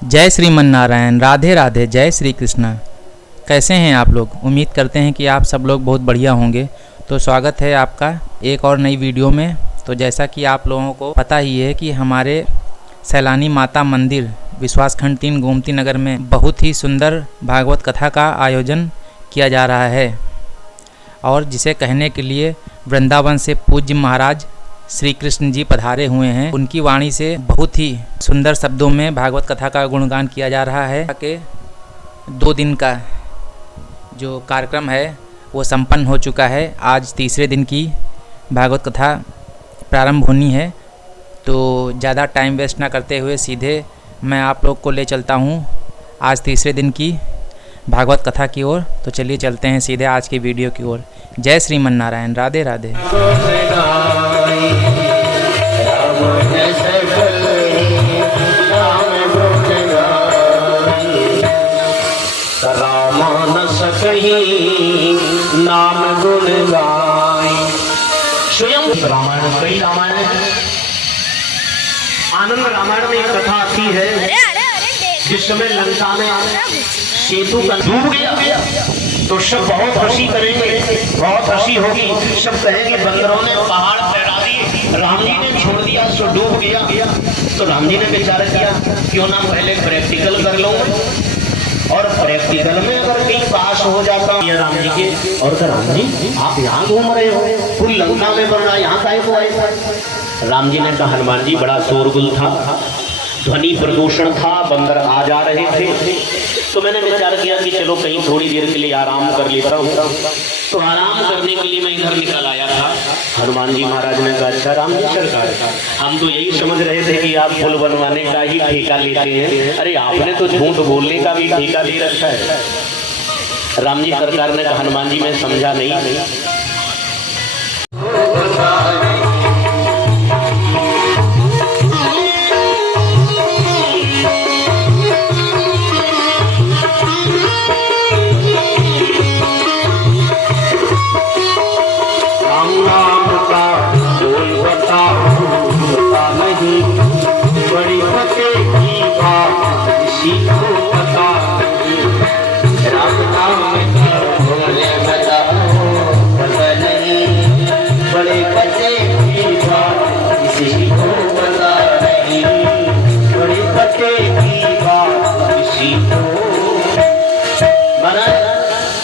जय श्रीमन नारायण, राधे राधे, जय श्री कृष्णा। कैसे हैं आप लोग? उम्मीद करते हैं कि आप सब लोग बहुत बढ़िया होंगे। तो स्वागत है आपका एक और नई वीडियो में। तो जैसा कि आप लोगों को पता ही है कि हमारे सैलानी माता मंदिर विश्वासखंड 3 गोमती नगर में बहुत ही सुंदर भागवत कथा का आयोजन किया जा रहा है, और जिसे कहने के लिए वृंदावन से पूज्य महाराज श्री कृष्ण जी पधारे हुए हैं। उनकी वाणी से बहुत ही सुंदर शब्दों में भागवत कथा का गुणगान किया जा रहा है। कि 2 दिन का जो कार्यक्रम है वो संपन्न हो चुका है। आज तीसरे दिन की भागवत कथा प्रारंभ होनी है। तो ज़्यादा टाइम वेस्ट ना करते हुए सीधे मैं आप लोग को ले चलता हूँ आज तीसरे दिन की भागवत कथा की ओर। तो चलिए चलते हैं सीधे आज की वीडियो की ओर। जय श्रीमन नारायण, राधे राधे। नाम गुण गाय स्वयं रामायण, कई रामायण है। आनंद रामायण में एक कथा आती है जिसमें लंका में सेतु का डूब गया तो सब बहुत हंसी करेंगे, बहुत हंसी होगी। सब कहेंगे बंदरों ने पहाड़ फैला दिए, राम जी ने छोड़ दिया सो डूब गया। तो राम जी ने विचार किया क्यों ना पहले प्रैक्टिकल कर लो, और प्रैक्टिकल में अगर कहीं पास हो जाता है राम जी के। और राम जी आप यहाँ घूम रहे हो, पूरी लंका में बनना, यहाँ काहे को आए? राम जी ने कहा हनुमान जी बड़ा शोरगुल था, ध्वनि प्रदूषण था, बंदर आ जा रहे थे, तो मैंने विचार किया कि चलो कहीं थोड़ी देर के लिए आराम कर लेता हूँ। तो आराम करने के लिए मैं इधर निकल आया था। हनुमान जी महाराज ने कहा अच्छा राम जी सरकार, हम तो यही समझ रहे थे कि आप पुल बनवाने का ही ठेका लेते हैं। अरे आपने तो झूठ बोलने का भी ठेका ले रखा है। राम जी सरकार ने कहा हनुमान जी मैं समझा नहीं। बड़ी फतेह की बात सीखो पता, राम नाम बोले बताओ पता नहीं। बड़ी फतेह की बात सीखो पता नहीं, बड़ी फतेह की बात सीखो।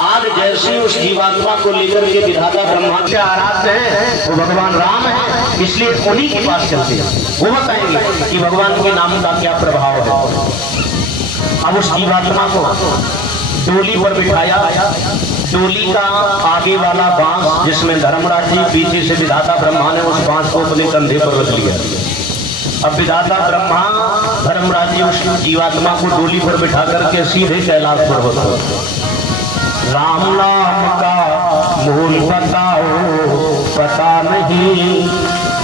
आज जैसे उस जीवात्मा को लेकर के विधाता ब्रह्मा के आराध्य है वो भगवान राम है, इसलिए उन्हीं के पास चलते हैं। वो बताएंगे कि भगवान के नाम का क्या प्रभाव है। अब उस जीवात्मा को डोली पर बिठाया, डोली का आगे वाला बांस जिसमें धर्मराज जी, पीछे से विधाता ब्रह्मा ने उस बांस को अपने कंधे पर रख लिया। अब विधाता ब्रह्मा धर्मराज जी उस जीवात्मा को डोली पर बिठा करके सीधे कैलाश पर्वत पर राम नाम का मूल बताओ पता नहीं,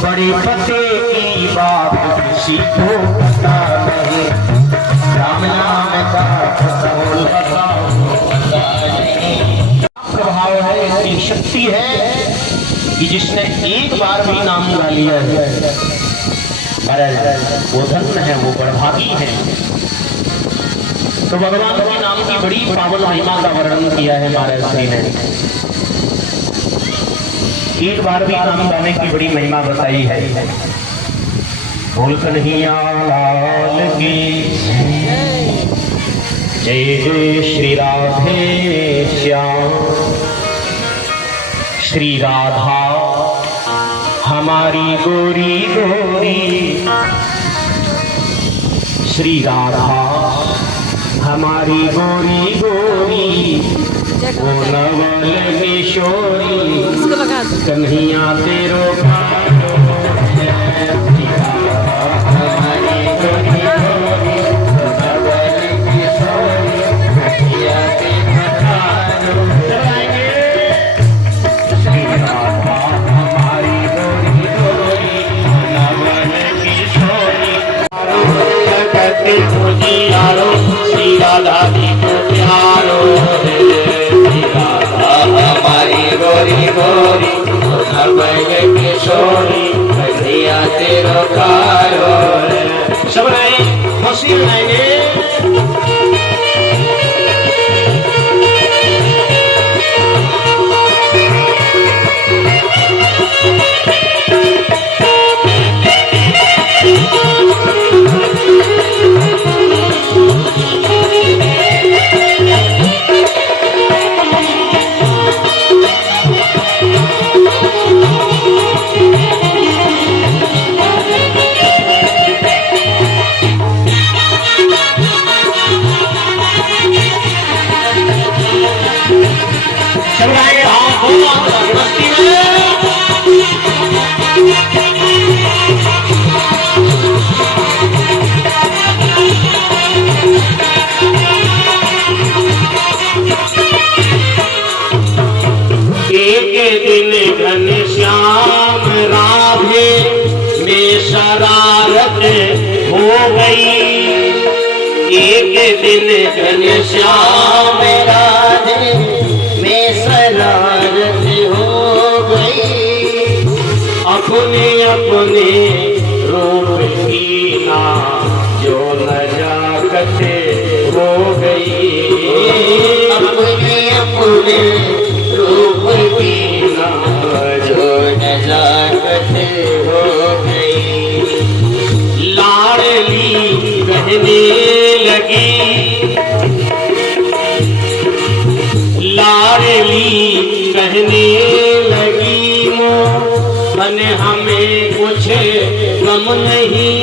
बड़ी फतेह की बात सीखो पता नहीं। राम नाम का मूल बताओ पता नहीं। प्रभाव है, इसकी शक्ति है कि जिसने एक बार भी नाम गा लिया है वो धन्य है, वो बड़भागी है। तो भगवान के नाम की बड़ी पावन महिमा का वर्णन किया है महाराज श्री ने। एक बार भी नाम गाने की बड़ी महिमा बताई है। बोल कन्हैया लाल की जय, जय श्री राधे श्याम। श्री राधा हमारी गोरी गोरी, श्री राधा हमारी गोरी गोरी, वो नवल किशोरी, कन्हैया तेरो भारो है। हमारी गोरी गोरी, नवल किशोरी, कन्हैया तेरो भारो है। श्री राधा हमारी गोरी गोरी, नवल किशोरी, श्री राधा जी को प्यारो, राधा हमारी गोरी गोरी, किशोरी, तेरो कारो। सब हंसी रहेंगे। एक दिन घनश्याम राधे में शरारत हो गई, अपने अपने रूप की ना जो नजाकत हो गई, अपने अपने रूप की ना जो नजाकत हो गई। लाडली कहने लगी, लाडली कहने लगी मन हमें कुछ गम नहीं,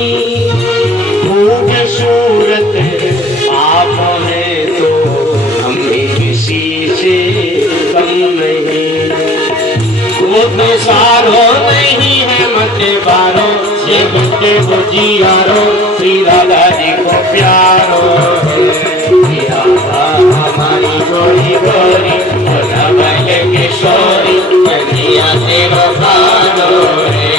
खूब सूरत आप हैं तो हमें किसी से कम नहीं, खूब सारो नहीं है मत बारो से बच्चे को जियारो, श्री राधा जी को प्यारो हमारी गोरी गोरी किशोरी कन्हैया तेरा बारो है।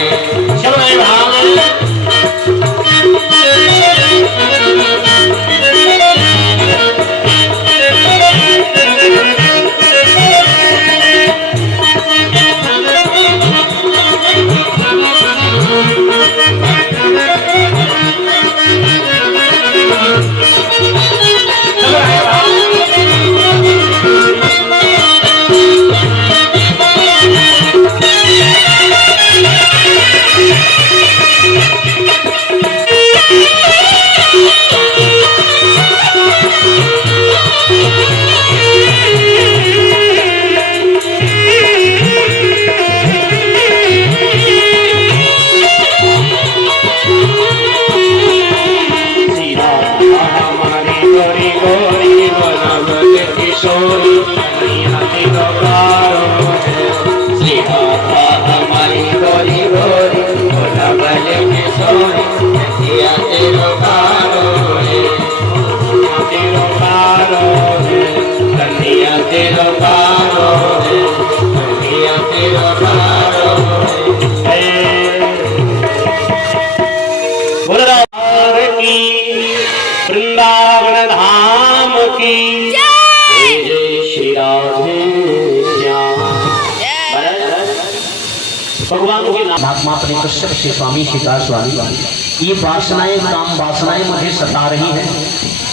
वृंदावन धाम की जय, जय श्री राधे श्याम। भगवान के महात्मा अपने कश्यप से स्वामी शिकार स्वामी ये वासनाएं काम वासनाएं मुझे सता रही हैं,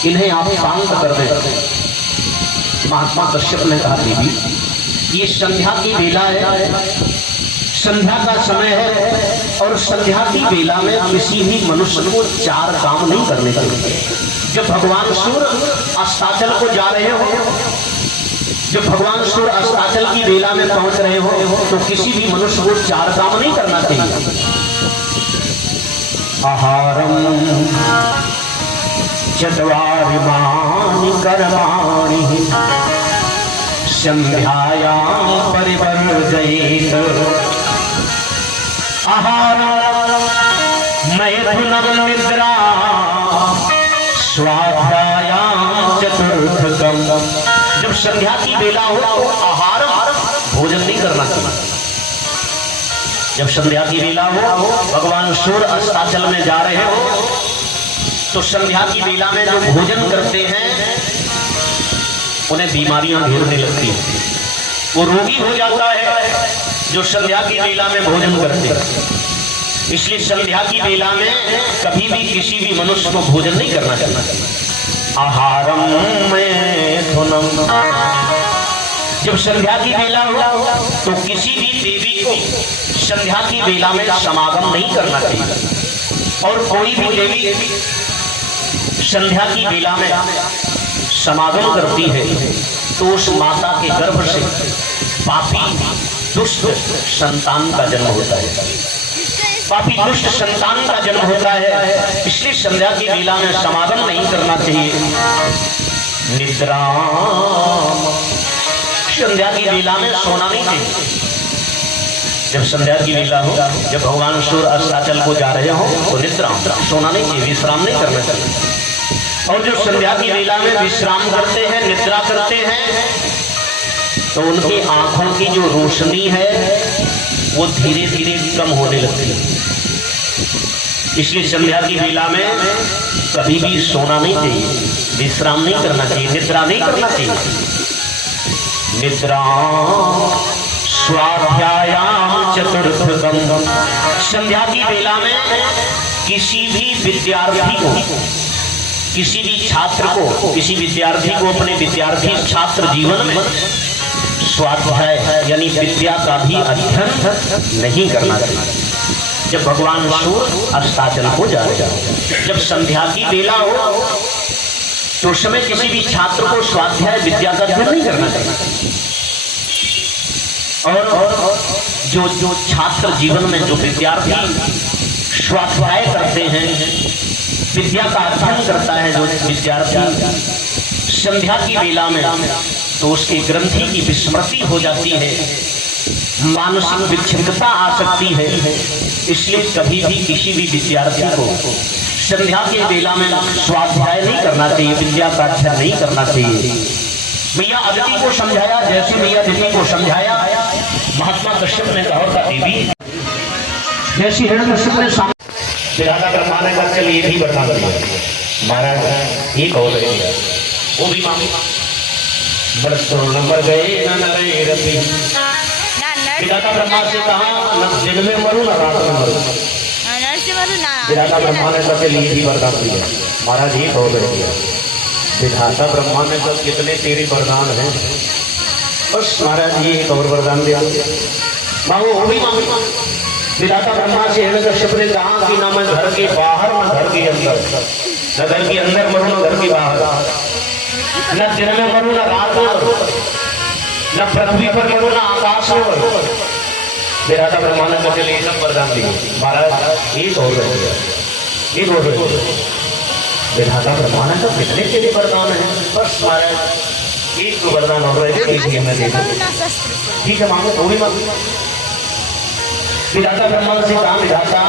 इन्हें आप शांत कर दें। महात्मा कश्यप ने कहा देवी ये संध्या की बेला है, संध्या का समय है और संध्या की बेला में किसी भी मनुष्य को चार काम नहीं करने चाहिए। जब भगवान सूर्य अस्ताचल को जा रहे हो, जब भगवान सूर्य अस्ताचल की बेला में पहुंच रहे हो तो किसी भी मनुष्य को चार काम नहीं करना चाहिए। आहारम चत्वारिमानि कर्माणि संध्यायां परिवर्जयेत्। आहारम मैथुनं निद्रा स्वाध्यायां चतुर्थकम्। जब संध्या की बेला हो तो आहार भोजन नहीं करना चाहिए। जब संध्या की बेला हो, भगवान सूर्य अस्ताचल में जा रहे हो तो संध्या की बेला में जो भोजन करते हैं उन्हें बीमारियां घेरने लगती हैं, वो रोगी हो जाता है जो संध्या की बेला में भोजन करते हैं। इसलिए संध्या की बेला में कभी भी किसी भी मनुष्य को भोजन नहीं करना चाहिए। आहारम मैथुनम। जब संध्या की बेला हो तो किसी भी देवी को संध्या की बेला में समागम नहीं करना चाहिए, और कोई भी देवी संध्या की बेला में समागम करती है तो उस माता के गर्भ से पापी दुष्ट संतान का जन्म होता है, पापी दुष्ट संतान का जन्म होता है। इसलिए संध्या की बेला में समागम नहीं करना चाहिए। निद्रा, संध्या की बेला में सोना नहीं चाहिए। जब संध्या की बेला हो, जब भगवान सूर्य अस्ताचल को जा रहे हो तो निद्रा, सोना नहीं चाहिए, विश्राम नहीं करना चाहिए। और जो संध्या की बेला में विश्राम करते हैं, निद्रा करते हैं, तो उनकी आंखों की जो रोशनी है वो धीरे धीरे कम होने लगती है। इसलिए संध्या की बेला में कभी भी सोना नहीं चाहिए, विश्राम नहीं करना चाहिए, निद्रा नहीं करना चाहिए। निद्रा स्वाध्यायाम चतुर्थकम। संध्या की बेला में किसी भी विद्यार्थी को, किसी भी छात्र को, किसी विद्यार्थी को अपने विद्यार्थी छात्र जीवन में स्वाध्याय यानी विद्या का भी अध्ययन नहीं करना चाहिए। जब भगवान सूर्य अस्ताचल हो जाएगा, जब संध्या की बेला हो, तो उस समय किसी भी छात्र को स्वाध्याय विद्या का अध्ययन नहीं करना चाहिए। और जो छात्र जीवन में जो विद्यार्थी स्वाध्याय करते हैं, विद्या का अध्ययन करता है, जो विद्यार्थी संध्या की बेला में, तो उसकी ग्रंथि की विस्मृति हो जाती है, मानसिक विक्षिप्तता आ सकती है। इसलिए कभी भी किसी भी विद्यार्थी को संध्या के बेला में स्वाध्याय नहीं करना चाहिए, विद्या का अध्ययन नहीं करना चाहिए। मैया अदिति को समझाया, जैसे मैया अदिति को समझाया महात्मा कश्यप ने कहा देवी, जैसी हिरण्यकश्यप ने राजा ब्रह्मा ने कर चलिए भी बता दिया महाराज एक हो गई, वो भी मांगी बरसों नंबर गए न नरे रति। विधाता ब्रह्मा से कहा न दिन में मरूं न रात में मरूं। विधाता ब्रह्मा ने सबके लिए भी वरदान दिया महाराज एक हो गई। विधाता ब्रह्मा ने सब कितने तेरे वरदान हैं, बस महाराज ये एक और वरदान दिया मांगो, वो भी मांगी। विधाता ब्रह्मा से हिरण्यकश्यप ने कहा कि ना मैं घर के बाहर न घर के अंदर, न घर के अंदर मरूं न घर के बाहर, न दिन में मरूं न रात में मरूं, न पृथ्वी पर मरूं न आकाश में मरूं। विधाता ब्रह्मा ने मुझे लिए सब वरदान दिए महाराज एक हो गया, एक हो गया। विधाता ब्रह्मा ने सब कितने तेरे वरदान हैं, बस महाराज एक तो वरदान हो रहे मैं दे दूं। ठीक है मांगो, वो भी मांगो। विधाता ब्रह्मा से कहा विधाता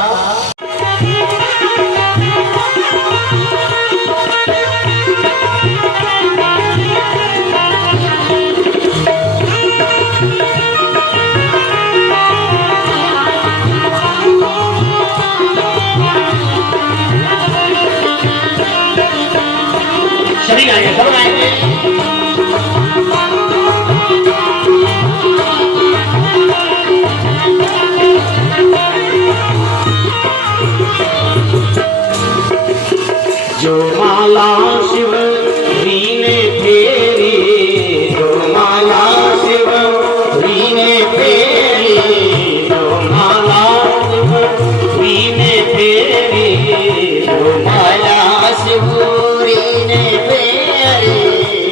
सभी आएंगे, सब आएंगे। जो माला शिव रीने फेरी, जो माला शिव रीने फेरी, जो माला शिव रीने फेरी, जो माला शिव रीने फेरी,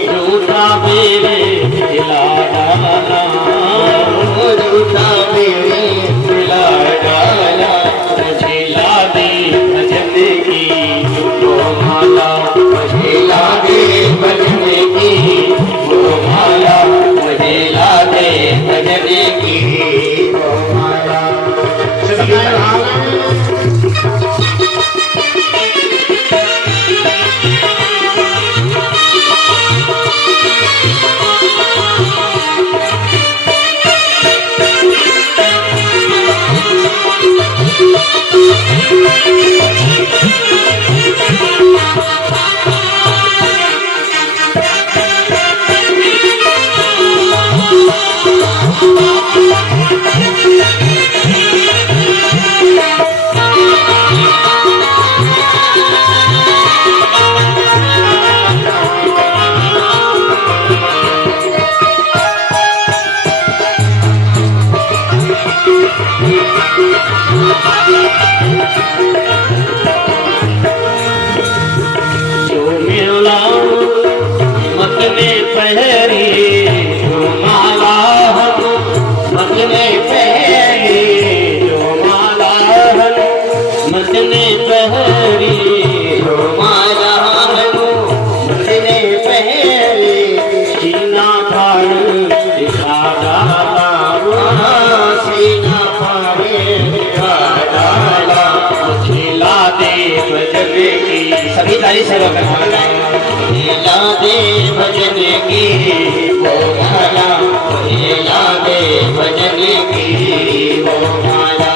रूठा मेरे दिला डाला, रूठा मेरे दिला डाला, मुझे ला दे भजन की माला, मुझे ला दे भजन की वो माला, मुझे ला दे भजन की वो माला। सभी ताली से रोकर ला दे भजन की वो माला, ला दे भजन की वो माला।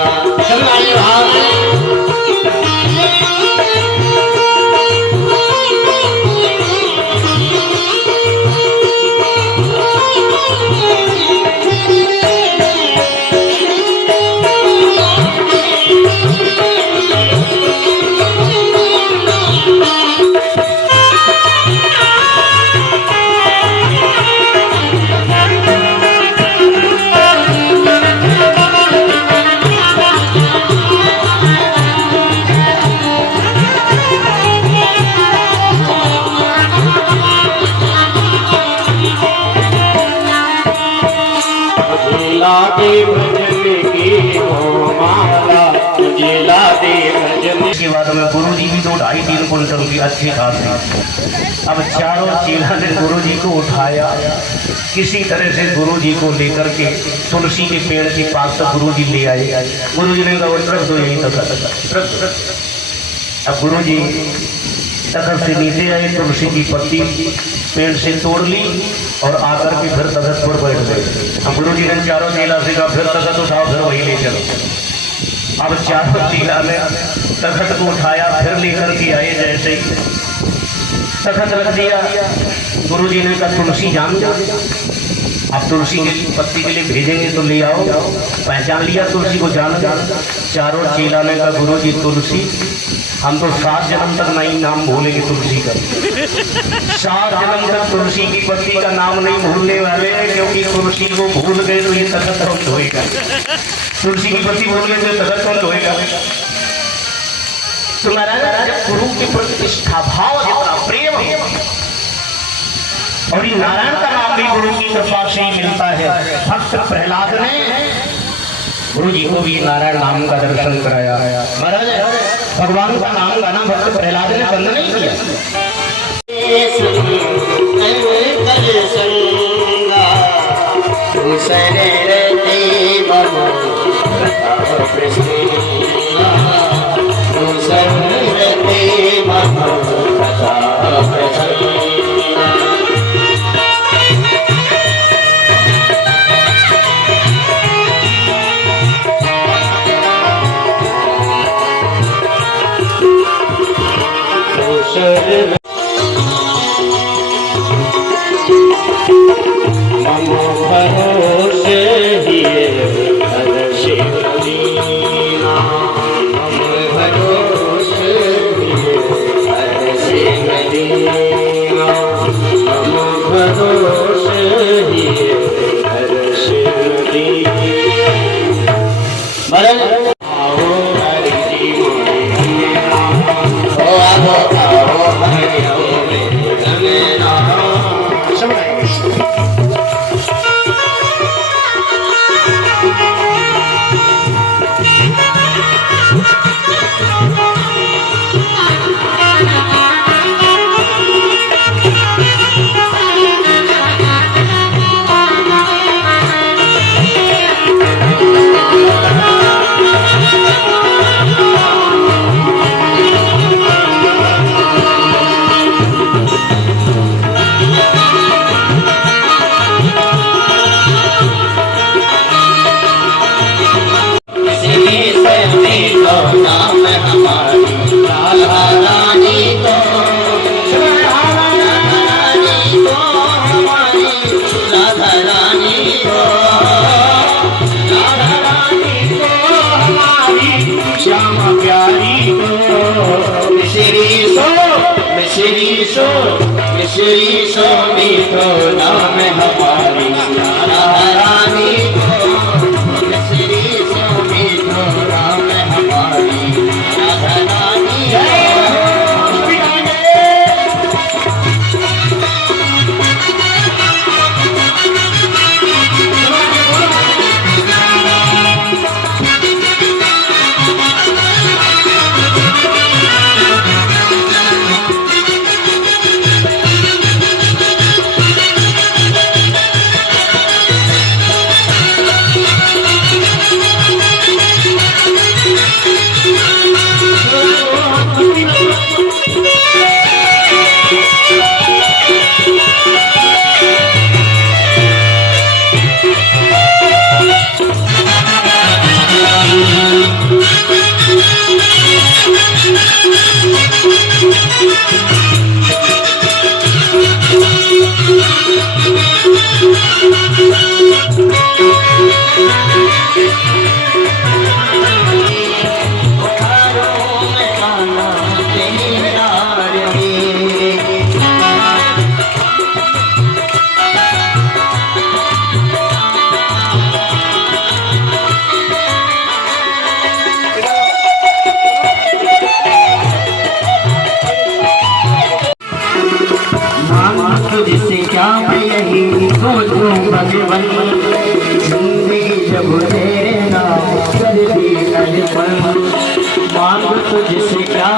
कुंटल की अच्छी खासी। अब चारों चेला ने गुरु जी को उठाया, किसी तरह से गुरु जी को लेकर के तुलसी के पेड़ के पास तक गुरु जी ले आए। गुरु जी ने कहा रख दो यहीं तक। अब गुरु जी तखत से नीचे आए, तुलसी की पत्ती पेड़ से तोड़ ली और आकर के फिर तखत पर बैठ गए। अब गुरु जी ने चारों चेला से कहा फिर तखत उठाओ, फिर वही ले चलो। अब चारों चेला ने तखत को उठाया, फिर लेकर के आए। जैसे तखत रख दिया, गुरु जी ने कहा तुलसी जान जा, अब तुलसी की पत्ती के लिए भेजेंगे तो ले आओ। पहचान लिया तुलसी को, जान। चारों चेला ने कहा गुरु जी तुलसी, हम तो 7 जन्म तक नहीं नाम भूलेंगे तुलसी का। 7 जन्म तक तुलसी की पत्ती का नाम नहीं भूलने वाले हैं, क्योंकि तुलसी को भूल गए तो ये तखत कौन धोएगा। तुलसी की पत्ती भूल गए तो तखत कौन धोएगा। तो महाराज जब गुरु के प्रति निष्ठा भाव, जितना प्रेम है, और ये नारायण का नाम भी गुरु की कृपा से ही मिलता है। भक्त प्रहलाद ने गुरु जी को भी नारायण नाम का दर्शन कराया। महाराज भगवान का नाम गाना भक्त प्रहलाद ने बंद नहीं किया। मिश्री सो मीठो नाम हमारी रानी को, मिश्री सो मीठो नाम हमारी रानी तुझसे क्या मैं यही सोचूं भगवन, जिंदगी जब तेरे नाम करती अजपन, मांग तुझसे क्या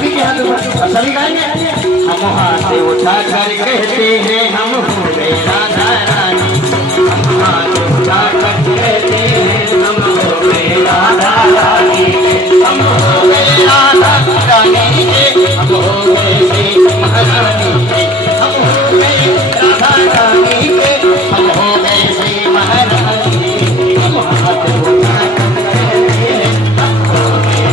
सभी के हाथ ऊपर, सभी गाएंगे। हम हाथ उठा कर कहते हैं हम हो गए राधा रानी, हम हाथ उठा कर कहते हैं हम हो गए राधा रानी, हम हो गए राधा रानी के, हम हो गए श्री महारानी के, हम हो गए राधा रानी के, हम हो गए श्री महारानी के, हम हाथ उठा कर कहते हैं हम हो गए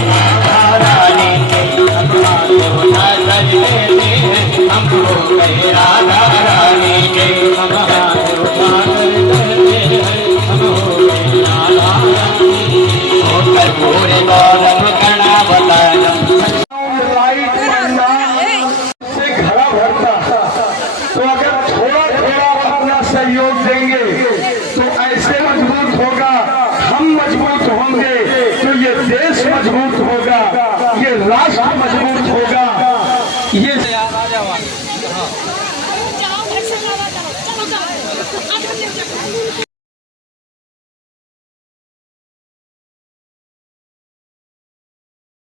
राधा रानी के, हम हाथ उठा कर कहते हैं हम हो गए राधा रानी के, हम हाथ उठा कर कहते हैं हम हो गए राधा रानी के, होकर पूरे गौरव गणावतारम से घड़ा भरता, तो अगर थोड़ा थोड़ा अपना सहयोग देंगे तो ऐसे मजबूत होगा, हम मजबूत होंगे तो ये देश मजबूत होगा, ये राष्ट्र मजबूत होगा। ये चलो